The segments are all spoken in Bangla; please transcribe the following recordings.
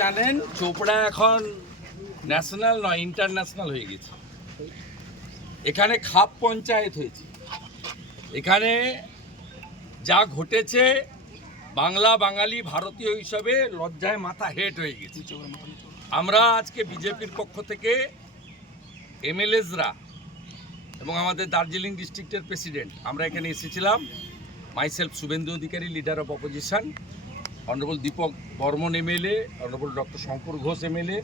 জানেন, চোপড়া এখন ন্যাশনাল নয় ইন্টারন্যাশনাল হয়ে গেছে। এখানে খাপ পঞ্চায়েত হয়েছে। এখানে যা ঘটেছে, বাংলা বাঙালি ভারতীয় হিসাবে লজ্জায় মাথা হেট হয়ে গেছে। আমরা আজকে বিজেপির পক্ষ থেকে এমএলএসরা এবং আমাদের দার্জিলিং ডিস্ট্রিক্টের প্রেসিডেন্ট, আমরা এখানে এসেছিলাম। Myself Suvendu Adhikari leader of opposition honourable Dipak Barman MLA honourable doctor Shankar Ghosh MLA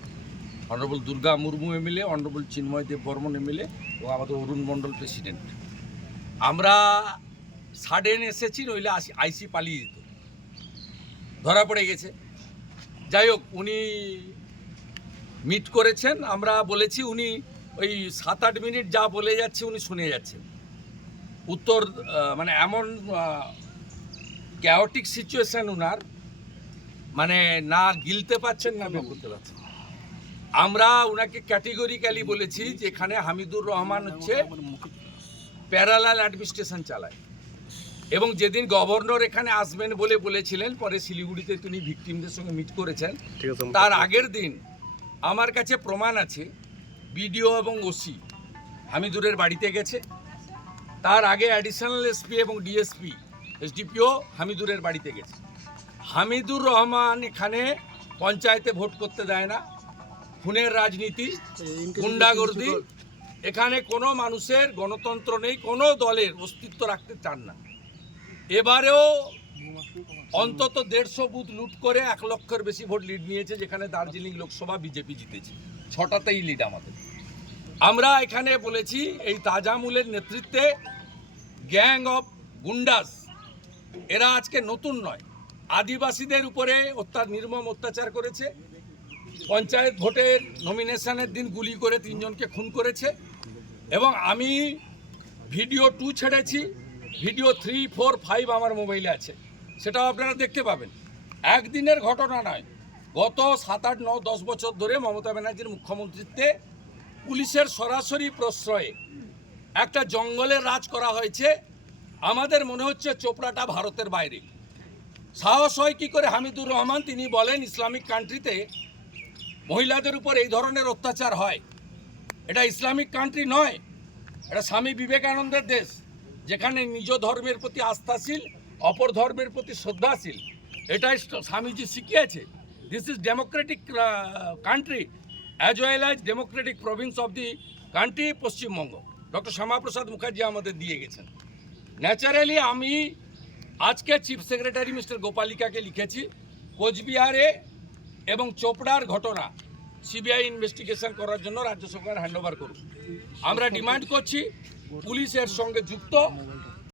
honourable Durga Murmu MLA honourable Chinmoy Deb Barman MLA এবং আমাদের অরুণ মণ্ডল প্রেসিডেন্ট আমরা সাডেন এসেছি, নইলে আসি- আইসি পালিয়ে যেত। ধরা পড়ে গেছে। যাই হোক, উনি মিট করেছেন। আমরা বলেছি উনি ওই সাত আট মিনিট যা বলে যাচ্ছে উনি শুনে যাচ্ছেন। উত্তর মানে এমন ক্যাওটিক সিচুয়েশন উনার। মানে না গিলতে পারছেন না বের করতে পারছেন আমরা ওনাকে ক্যাটেগরিক্যালি বলেছি যে এখানে হামিদুর রহমান হচ্ছে প্যারালাল অ্যাডমিনিস্ট্রেশন চালায়। এবং যেদিন গভর্নর এখানে আসবেন বলে বলেছিলেন পরে শিলিগুড়িতে তিনি ভিকটিমদের সঙ্গে মিট করেছেন। তার আগের দিন আমার কাছে প্রমাণ আছে বিডিও এবং ওসি হামিদুরের বাড়িতে গেছে। তার আগে অ্যাডিশনাল এসপি এবং ডিএসপি এসডিপিও হামিদুরের বাড়িতে গেছে। হামিদুর রহমান এখানে পঞ্চায়েতে ভোট করতে দেয় না। খুনের রাজনীতি গুন্ডাগর্দি। এখানে কোনো মানুষের গণতন্ত্র নেই কোনো দলের অস্তিত্ব রাখতে চান না। এবারেও অন্তত দেড়শো বুথ লুট করে এক লক্ষের বেশি ভোট লিড নিয়েছে যেখানে দার্জিলিং লোকসভা বিজেপি জিতেছে। ছটাতেই লিড আমাদের। আমরা এখানে বলেছি এই তাজামুলের নেতৃত্বে গ্যাং অফ গুন্ডাস। এরা আজকে নতুন নয়। আদিবাসীদের উপরে অত্যাচার, নির্মম অত্যাচার করেছে। পঞ্চায়েত ভোটের নমিনেশনের দিন গুলি করে তিনজনকে খুন করেছে। এবং আমি ভিডিও টু ছেড়েছি, ভিডিও থ্রি ফোর ফাইভ আমার মোবাইলে আছে। সেটাও আপনারা দেখতে পাবেন। একদিনের ঘটনা নয়, গত সাত, আট, ন, দশ বছর ধরে মমতা ব্যানার্জির মুখ্যমন্ত্রীত্বে পুলিশের সরাসরি প্রশ্রয়ে একটা জঙ্গলের রাজ করা হয়েছে। আমাদের মনে হচ্ছে চোপড়াটা ভারতের বাইরে। সাহস হয় কী করে হামিদুর রহমান? তিনি বলেন, ইসলামিক কান্ট্রিতে মহিলাদের উপর এই ধরনের অত্যাচার হয়। এটা ইসলামিক কান্ট্রি নয়, এটা স্বামী বিবেকানন্দের দেশ, যেখানে নিজ ধর্মের প্রতি আস্থাশীল, অপর ধর্মের প্রতি শ্রদ্ধাশীল। এটাই স্বামীজি শিখিয়েছে। This is democratic country as well as democratic province of the country Paschimbanga. Doctor Shyamaprasad Mukherjee আমাদের দিয়ে গেছেন। ন্যাচারালি আমি আজকে চিফ সেক্রেটারি মিস্টার গোপালিকাকে লিখেছি, কোচবিহারে এবং চোপড়ার ঘটনা সিবিআই ইনভেস্টিগেশন করার জন্য রাজ্য সরকার হ্যান্ড ওভার করুন আমরা ডিমান্ড করছি, পুলিশের সঙ্গে যুক্ত